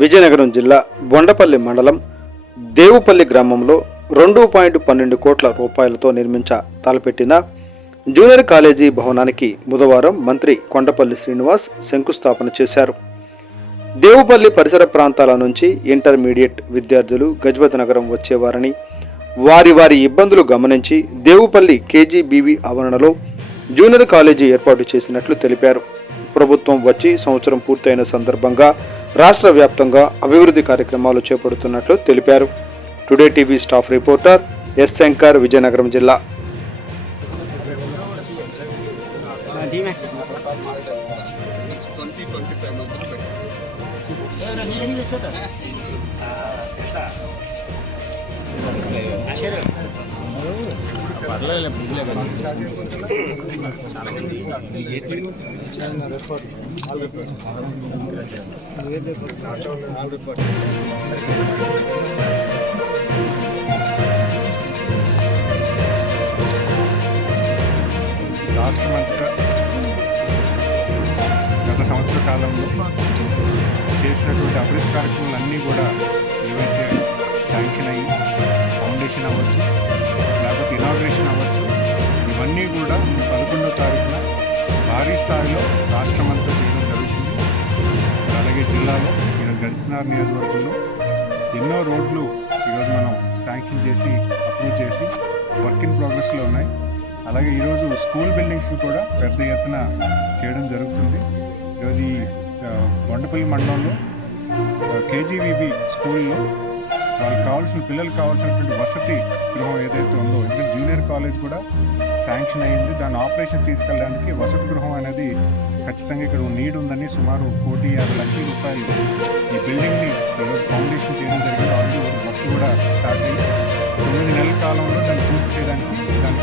విజయనగరం జిల్లా బొండపల్లి మండలం దేవుపల్లి గ్రామంలో రెండు పాయింట్ పన్నెండు కోట్ల రూపాయలతో నిర్మించ తలపెట్టిన జూనియర్ కాలేజీ భవనానికి బుధవారం మంత్రి కొండపల్లి శ్రీనివాస్ శంకుస్థాపన చేశారు. దేవుపల్లి పరిసర ప్రాంతాల నుంచి ఇంటర్మీడియట్ విద్యార్థులు గజపతి నగరం వచ్చేవారని వారి వారి ఇబ్బందులు గమనించి దేవుపల్లి కేజీబీవీ ఆవరణలో జూనియర్ కాలేజీ ఏర్పాటు చేసినట్లు తెలిపారు. ప్రభుత్వం వచ్చి సంవత్సరం పూర్తయిన సందర్భంగా రాష్ట్ర వ్యాప్తంగా అభివృద్ధి కార్యక్రమాలు చేపడుతున్నట్లు తెలిపారు. Today TV staff reporter S Shankar Vizianagaram జిల్లా. ధీమే. రాష్ట్రమంతటా గత సంవత్సర కాలంలో చేసినటువంటి అభివృద్ధి కార్యక్రమాలన్నీ కూడా ఏవైతే ఇవన్నీ కూడా పదకొండో తారీఖున భారీ స్థాయిలో రాష్ట్రమంతా చేయడం జరుగుతుంది. అలాగే జిల్లాలో ఈరోజు గడిపినారు నియోజకవర్గంలో ఎన్నో రోడ్లు ఈరోజు మనం శాంక్షన్ చేసి అప్రూవ్ చేసి వర్క్ ఇన్ ప్రోగ్రెస్లో ఉన్నాయి. అలాగే ఈరోజు స్కూల్ బిల్డింగ్స్ కూడా పెద్ద ఎత్తున చేయడం జరుగుతుంది. ఈరోజు ఈ ఆ, బొండపల్లి మండలంలో కేజీవీబీ స్కూల్లో వాళ్ళకి కావాల్సిన పిల్లలకు కావాల్సినటువంటి వసతి గృహం ఏదైతే ఉందో ఎందుకంటే జూనియర్ కాలేజ్ కూడా శాంక్షన్ అయ్యింది. దాని ఆపరేషన్స్ తీసుకెళ్ళడానికి వసతి గృహం అనేది ఖచ్చితంగా ఇక్కడ నీడ్ ఉందని సుమారు కోటి యాభై లక్షల రూపాయలు ఈ బిల్డింగ్ని ఈరోజు ఫౌండేషన్ చేయడం జరిగింది. ఆల్రెడీ వర్క్ కూడా స్టార్ట్ అయ్యింది తొమ్మిది నెలల కాలంలో దాన్ని పూర్తి చేయడానికి దానికి